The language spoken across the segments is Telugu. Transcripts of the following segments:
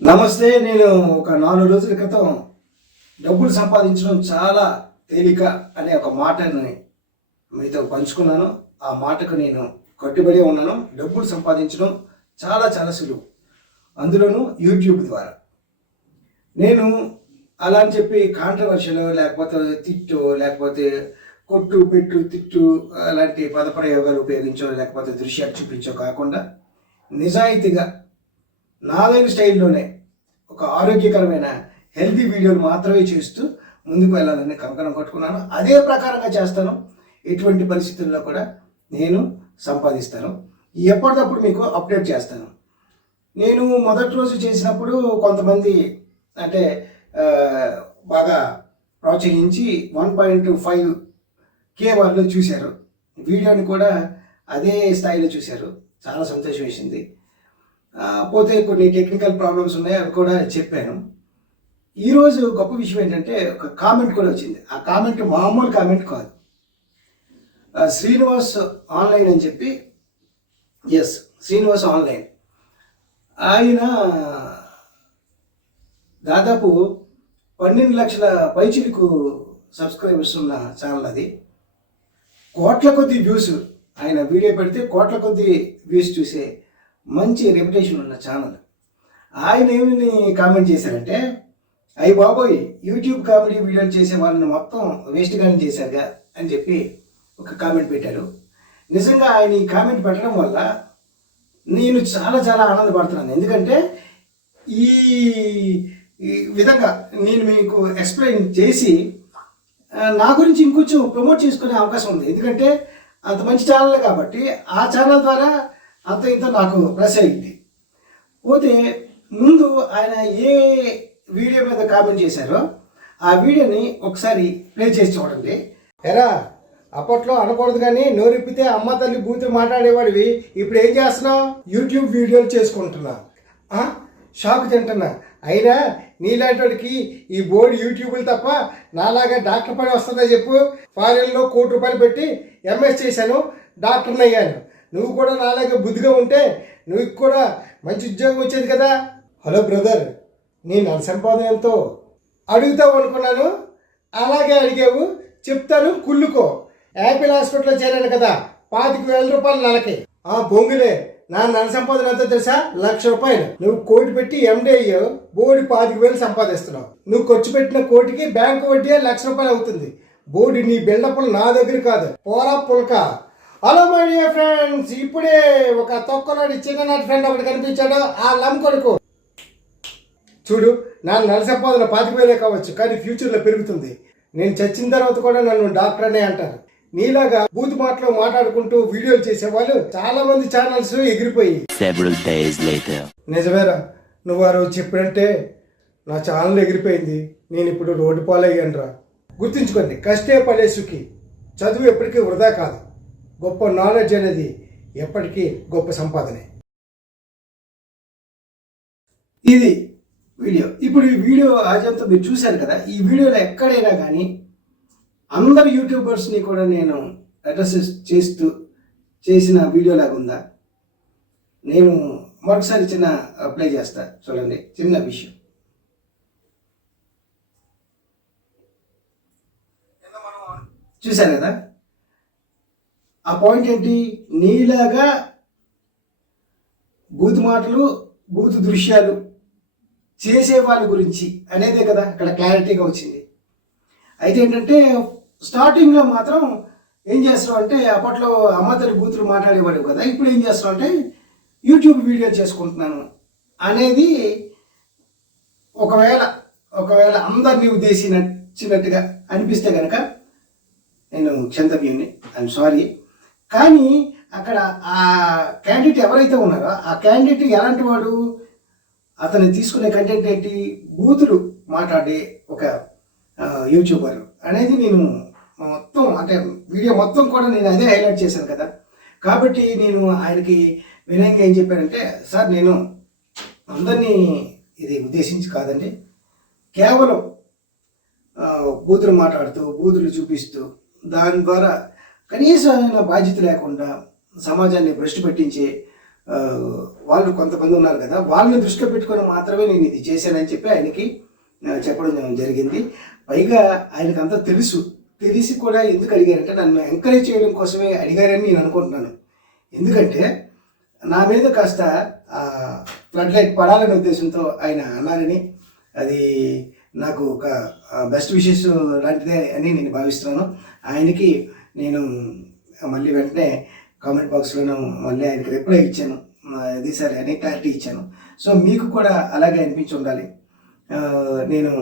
నమస్తే నేను ఒక నాలుగు రోజుల క్రితం డబ్బులు సంపాదించడం చాలా తేలిక అనే ఒక మాటని మీతో పంచుకున్నాను. ఆ మాటకు నేను కట్టుబడి ఉన్నాను. డబ్బులు సంపాదించడం చాలా చాలా సులువు. అందులోనూ యూట్యూబ్ ద్వారా. నేను అలా అని చెప్పి కాంట్రవర్షియల్ లేకపోతే తిట్టు లేకపోతే కొట్టు పెట్టు తిట్టు అలాంటి పదప్రయోగాలు ఉపయోగించో లేకపోతే దృశ్యాలు చూపించో కాకుండా నిజాయితీగా నాదైన స్టైల్లోనే ఒక ఆరోగ్యకరమైన హెల్తీ వీడియోలు మాత్రమే చేస్తూ ముందుకు వెళ్ళాలని కంకణం కట్టుకున్నాను. అదే ప్రకారంగా చేస్తాను. ఎటువంటి పరిస్థితుల్లో కూడా నేను సంపాదిస్తాను. ఎప్పటికప్పుడు మీకు అప్డేట్ చేస్తాను. నేను మొదటి రోజు చేసినప్పుడు కొంతమంది అంటే బాగా ప్రోత్సహించి వన్ పాయింట్ ఫైవ్ కే వాళ్ళు చూశారు. వీడియోని కూడా అదే స్థాయిలో చూశారు. చాలా సంతోషం వేసింది. పోతే కొన్ని టెక్నికల్ ప్రాబ్లమ్స్ ఉన్నాయి అవి కూడా చెప్పాను. ఈరోజు గొప్ప విషయం ఏంటంటే ఒక కామెంట్ కూడా వచ్చింది. ఆ కామెంట్ మామూలు కామెంట్ కాదు. శ్రీనివాస్ ఆన్లైన్ అని చెప్పి ఎస్ శ్రీనివాస్ ఆన్లైన్ ఆయన దాదాపు పన్నెండు లక్షల పైచిలకు సబ్స్క్రైబర్స్ ఉన్న ఛానల్ అది. కోట్ల కొద్ది వ్యూస్ ఆయన వీడియో పెడితే కోట్ల కొద్ది వ్యూస్ చూసే మంచి రెప్యుటేషన్ ఉన్న ఛానల్ ఆయన ఏమి కామెంట్ చేశారంటే అయ్యి బాబోయ్ యూట్యూబ్ కామెడీ వీడియోలు చేసే వాళ్ళని మొత్తం వేస్ట్గానే చేశారుగా అని చెప్పి ఒక కామెంట్ పెట్టారు. నిజంగా ఆయన ఈ కామెంట్ పెట్టడం వల్ల నేను చాలా చాలా ఆనందపడుతున్నాను. ఎందుకంటే ఈ ఈ విధంగా నేను మీకు ఎక్స్ప్లెయిన్ చేసి నా గురించి ఇంకొంచెం ప్రమోట్ చేసుకునే అవకాశం ఉంది. ఎందుకంటే అంత మంచి ఛానల్ కాబట్టి ఆ ఛానల్ ద్వారా అంత ఇంత నాకు ప్లస్ అయింది. పోతే ముందు ఆయన ఏ వీడియో మీద కామెంట్ చేశారో ఆ వీడియోని ఒకసారి ప్లే చేసి చూడండి. ఎరా అప్పట్లో అనకూడదు కానీ నోరిప్పితే అమ్మ తల్లి బూతులు మాట్లాడేవాడివి. ఇప్పుడు ఏం చేస్తున్నావు? యూట్యూబ్ వీడియోలు చేసుకుంటున్నా. షాక్ తింటున్నా. అయినా నీలాంటి ఈ బోర్డు యూట్యూబ్లు తప్ప నాలాగా డాక్టర్ పని వస్తుందా చెప్పు? ఫారెన్లో కోటి రూపాయలు పెట్టి ఎంఎస్ చేశాను. డాక్టర్ని అయ్యాను నువ్వు కూడా నాలాగే బుద్ధిగా ఉంటే నువ్వు కూడా మంచి ఉద్యోగం వచ్చేది కదా? హలో బ్రదర్ నీ నెల సంపాదన ఎంతో? అడుగుతావు అనుకున్నాను. అలాగే అడిగావు. చెప్తాను కుళ్ళుకో. యాపిల్ హాస్పిటల్లో చేరాను కదా. పాతిక వేల రూపాయలు నెలకి. ఆ బొంగులే నా నెల సంపాదన ఎంత తెలుసా? లక్ష రూపాయలు. నువ్వు కోటి పెట్టి ఎండే అయ్యో బోడి పాతిక వేలు సంపాదిస్తున్నావు. నువ్వు ఖర్చు పెట్టిన కోటికి బ్యాంకు వడ్డీ లక్ష రూపాయలు అవుతుంది. బోడి నీ బిల్డప్లు నా దగ్గర కాదు. పోరా పుల్క. హలో మై డియర్ ఫ్రెండ్స్ ఇప్పుడే ఒక తొక్కలాడి చిన్ననాటి ఫ్రెండ్ ఒకటి కనిపించాడు. ఆ లం కొడుకు. చూడు నా నెల సంపాదన పాతిక వేలే కావచ్చు కానీ ఫ్యూచర్లో పెరుగుతుంది. నేను చచ్చిన తర్వాత కూడా నన్ను డాక్టర్ అనే అంటారు. నీలాగా బూత్ మాటలో మాట్లాడుకుంటూ వీడియోలు చేసేవాళ్ళు చాలా మంది ఛానల్స్ ఎగిరిపోయి. నిజమేరా నువ్వు ఆ రోజు చెప్పినంటే నా ఛానల్ ఎగిరిపోయింది. నేను ఇప్పుడు రోడ్డు పాలయ్యాను రా గుర్తుంచుకోండి కష్టే పడే సుఖి. చదువు ఎప్పటికీ వృధా కాదు. గొప్ప నాలెడ్జ్ అనేది ఎప్పటికీ గొప్ప సంపాదనే. ఇది వీడియో. ఇప్పుడు ఈ వీడియో ఆజంతో మీరు చూశారు కదా ఈ వీడియోలో ఎక్కడైనా కానీ అందరు యూట్యూబర్స్ని కూడా నేను అడ్రస్ చేస్తూ చేసిన వీడియో లాగా ఉందా? నేను మరొకసారి చిన్న అప్లై చేస్తా చూడండి చిన్న విషయం. చూశారు కదా? ఆ పాయింట్ ఏంటి? నీలాగా బూతు మాటలు బూతు దృశ్యాలు చేసే వాళ్ళ గురించి అనేదే కదా అక్కడ క్లారిటీగా వచ్చింది. అయితే ఏంటంటే స్టార్టింగ్లో మాత్రం ఏం చేస్తాం అంటే అప్పట్లో అమ్మతల్లి బూతులు మాట్లాడేవాడు కదా ఇప్పుడు ఏం చేస్తాం అంటే యూట్యూబ్ వీడియో చేసుకుంటున్నాను అనేది ఒకవేళ ఒకవేళ అందరినీ ఉద్దేశించినట్టుగా అనిపిస్తే కనుక నేను క్షంతవ్యుని ఐఎమ్ సారీ కానీ అక్కడ ఆ క్యాండిడేట్ ఎవరైతే ఉన్నారో ఆ క్యాండిడేట్ ఎలాంటి వాడు? అతను తీసుకునే కంటెంట్ ఏంటి? బూతులు మాట్లాడే ఒక యూట్యూబర్ అనేది నేను మొత్తం అంటే వీడియో మొత్తం కూడా నేను అదే హైలైట్ చేశాను కదా. కాబట్టి నేను ఆయనకి వినయంగా ఏం చెప్పానంటే సార్ నేను అందరినీ ఇది ఉద్దేశించి కాదండి. కేవలం బూతులు మాట్లాడుతూ బూతులు చూపిస్తూ దాని ద్వారా కనీసమైన బాధ్యత లేకుండా సమాజాన్ని భ్రష్టు పెట్టించే వాళ్ళు కొంతమంది ఉన్నారు కదా వాళ్ళని దృష్టిలో పెట్టుకొని మాత్రమే నేను ఇది చేశానని చెప్పి ఆయనకి చెప్పడం జరిగింది. పైగా ఆయనకు అంతా తెలుసు. తెలిసి కూడా ఎందుకు అడిగారంటే నన్ను ఎంకరేజ్ చేయడం కోసమే అడిగారని నేను అనుకుంటున్నాను. ఎందుకంటే నా మీద కాస్త ఫ్లడ్ లైట్ పడాలనే ఉద్దేశంతో ఆయన అన్నారని అది నాకు ఒక బెస్ట్ విషెస్ లాంటిదే అని నేను భావిస్తున్నాను. ఆయనకి నేను మళ్ళీ వెంటనే కామెంట్ బాక్స్లోనూ మళ్ళీ ఆయనకి రిప్లై ఇచ్చాను. ఇది సరే అని క్లారిటీ ఇచ్చాను. సో మీకు కూడా అలాగే అనిపించి ఉండాలి. నేను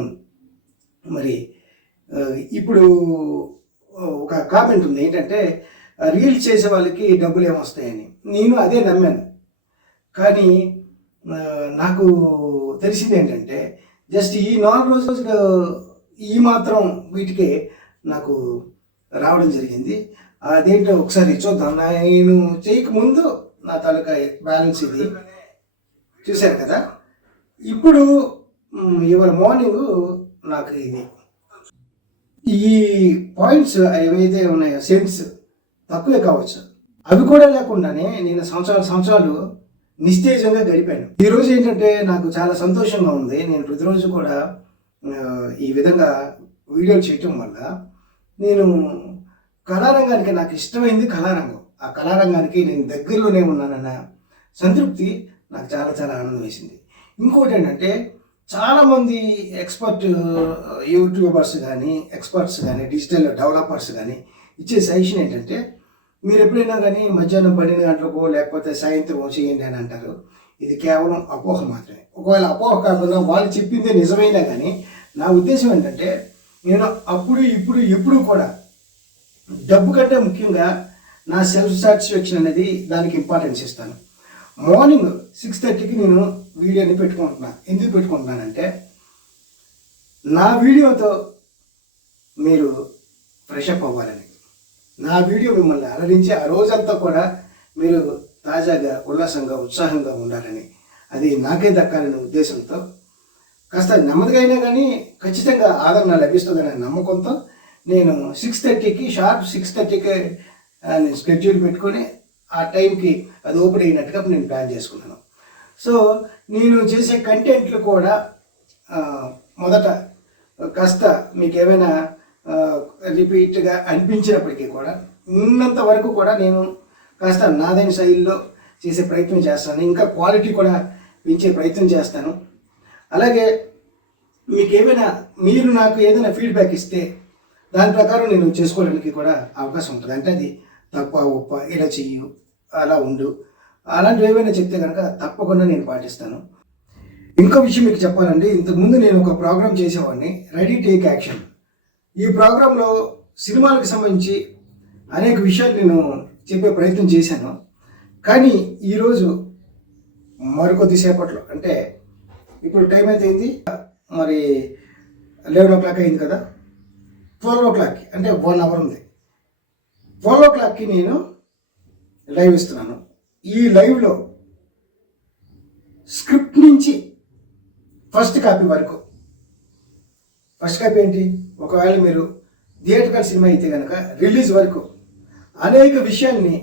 మరి ఇప్పుడు ఒక కామెంట్ ఉంది. ఏంటంటే రీల్స్ చేసే వాళ్ళకి డబ్బులు ఏమొస్తాయని. నేను అదే నమ్మాను. కానీ నాకు తెలిసింది ఏంటంటే జస్ట్ ఈ నాలుగు రోజులు ఈ మాత్రం వీటికే నాకు రావడం జరిగింది. అదేంటో ఒకసారి చూద్దాం. నేను చేయక ముందు నా తాలూకా బ్యాలెన్స్ ఇది చూశారు కదా? ఇప్పుడు ఇవాళ మార్నింగ్ నాకు ఇది. ఈ పాయింట్స్ ఏవైతే ఉన్నాయో సెంట్స్ తక్కువే కావచ్చు. అవి కూడా లేకుండానే నేను సంవత్సరాలు సంవత్సరాలు నిస్తేజంగా గడిపాను. ఈ రోజు ఏంటంటే నాకు చాలా సంతోషంగా ఉంది. నేను ప్రతిరోజు కూడా ఈ విధంగా వీడియోలు చేయటం వల్ల నేను కళారంగానికి నాకు ఇష్టమైంది కళారంగం. ఆ కళారంగానికి నేను దగ్గరలోనే ఉన్నానన్న సంతృప్తి నాకు చాలా చాలా ఆనందం వేసింది. ఇంకోటి ఏంటంటే చాలామంది ఎక్స్పర్ట్ యూట్యూబర్స్ కానీ ఎక్స్పర్ట్స్ కానీ డిజిటల్ డెవలపర్స్ కానీ ఇచ్చే సజెషన్ ఏంటంటే మీరు ఎప్పుడైనా కానీ మధ్యాహ్నం పన్నెండు గంటలకు లేకపోతే సాయంత్రం చేయండి అని అంటారు. ఇది కేవలం అపోహ మాత్రమే. ఒకవేళ అపోహ కాకుండా వాళ్ళు చెప్పిందే నిజమైనా కానీ నా ఉద్దేశం ఏంటంటే నేను అప్పుడు ఇప్పుడు ఎప్పుడు కూడా డబ్బు కంటే ముఖ్యంగా నా సెల్ఫ్ సాటిస్ఫాక్షన్ అనేది దానికి ఇంపార్టెన్స్ ఇస్తాను. మార్నింగ్ సిక్స్ థర్టీకి నేను వీడియోని పెట్టుకుంటున్నాను ఎందుకు పెట్టుకుంటున్నానంటే నా వీడియోతో మీరు ఫ్రెష్ అప్ అవ్వాలని. నా వీడియో మిమ్మల్ని అలరించి ఆ రోజంతా కూడా మీరు తాజాగా ఉల్లాసంగా ఉత్సాహంగా ఉండాలని. అది నాకే దక్కాలనే ఉద్దేశంతో కాస్త నెమ్మదిగా అయినా కానీ ఖచ్చితంగా ఆదరణ లభిస్తుందనే నమ్మకంతో నేను సిక్స్ థర్టీకి షార్ప్ సిక్స్ థర్టీకి నేను స్కెడ్యూల్ పెట్టుకొని ఆ టైంకి అది ఓపెన్ అయినట్టుగా నేను ప్లాన్ చేసుకున్నాను. సో నేను చేసే కంటెంట్లు కూడా మొదట కాస్త మీకు ఏమైనా రిపీట్గా అనిపించినప్పటికీ కూడా ఉన్నంత వరకు కూడా నేను కాస్త నాదైన శైలిలో చేసే ప్రయత్నం చేస్తాను. ఇంకా క్వాలిటీ కూడా పెంచే ప్రయత్నం చేస్తాను. అలాగే మీకు ఏమైనా మీరు నాకు ఏదైనా ఫీడ్బ్యాక్ ఇస్తే దాని ప్రకారం నేను చేసుకోవడానికి కూడా అవకాశం ఉంటుంది. అంటే అది తప్ప ఉప్ప ఇలా చెయ్యు అలా ఉండు. అలాంటివి ఏమైనా చెప్తే కనుక తప్పకుండా నేను పాటిస్తాను. ఇంకో విషయం మీకు చెప్పాలండి. ఇంతకుముందు నేను ఒక ప్రోగ్రామ్ చేసేవాడిని రెడీ టేక్ యాక్షన్ ఈ ప్రోగ్రాంలో సినిమాలకు సంబంధించి అనేక విషయాలు నేను చెప్పే ప్రయత్నం చేశాను. కానీ ఈరోజు మరికొద్దిసేపట్లో అంటే ఇప్పుడు టైం అయితే అయింది. మరి లెవెన్ ఓ క్లాక్ అయింది కదా? ట్వెల్వ్ ఓ క్లాక్కి అంటే వన్ అవర్ ఉంది. ట్వెల్వ్ ఓ క్లాక్కి నేను లైవ్ ఇస్తున్నాను. ఈ లైవ్లో స్క్రిప్ట్ నుంచి ఫస్ట్ కాపీ వరకు. ఫస్ట్ కాపీ ఏంటి? ఒకవేళ మీరు థియేటర్కల్ సినిమా అయితే కనుక రిలీజ్ వరకు అనేక విషయాన్ని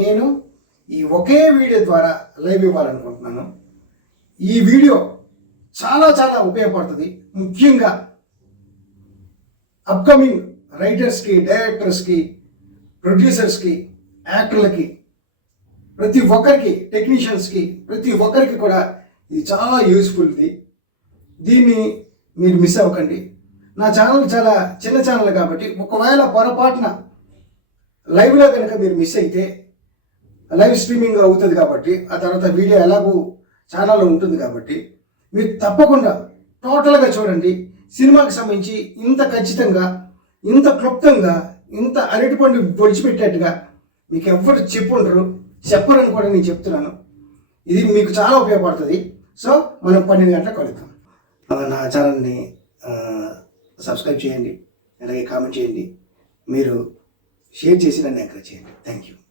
నేను ఈ ఒకే వీడియో ద్వారా లైవ్ ఇవ్వాలనుకుంటున్నాను. ఈ వీడియో చాలా చాలా ఉపయోగపడుతుంది. ముఖ్యంగా అప్కమింగ్ రైటర్స్కి డైరెక్టర్స్కి ప్రొడ్యూసర్స్కి యాక్టర్లకి ప్రతి ఒక్కరికి టెక్నీషియన్స్కి ప్రతి ఒక్కరికి కూడా ఇది చాలా యూస్ఫుల్ది దీన్ని మీరు మిస్ అవ్వకండి. నా ఛానల్ చాలా చిన్న ఛానల్ కాబట్టి ఒకవేళ పొరపాటున లైవ్లో కనుక మీరు మిస్ అయితే లైవ్ స్ట్రీమింగ్ అవుతుంది కాబట్టి ఆ తర్వాత వీడియో ఎలాగూ ఛానల్లో ఉంటుంది కాబట్టి మీరు తప్పకుండా టోటల్గా చూడండి. సినిమాకి సంబంధించి ఇంత ఖచ్చితంగా ఇంత క్లుప్తంగా ఇంత అరటిపండు పొడిచిపెట్టేట్టుగా మీకు ఎవ్వరు చెప్పుండరు. చెప్పరని కూడా నేను చెప్తున్నాను. ఇది మీకు చాలా ఉపయోగపడుతుంది. సో మనం పన్నెండు గంటలకు కలుద్దాం. ఆ, నా ఛానల్ని సబ్స్క్రైబ్ చేయండి. అలాగే కామెంట్ చేయండి. మీరు షేర్ చేసి నన్ను ఎంకరేజ్ చేయండి. Thank you.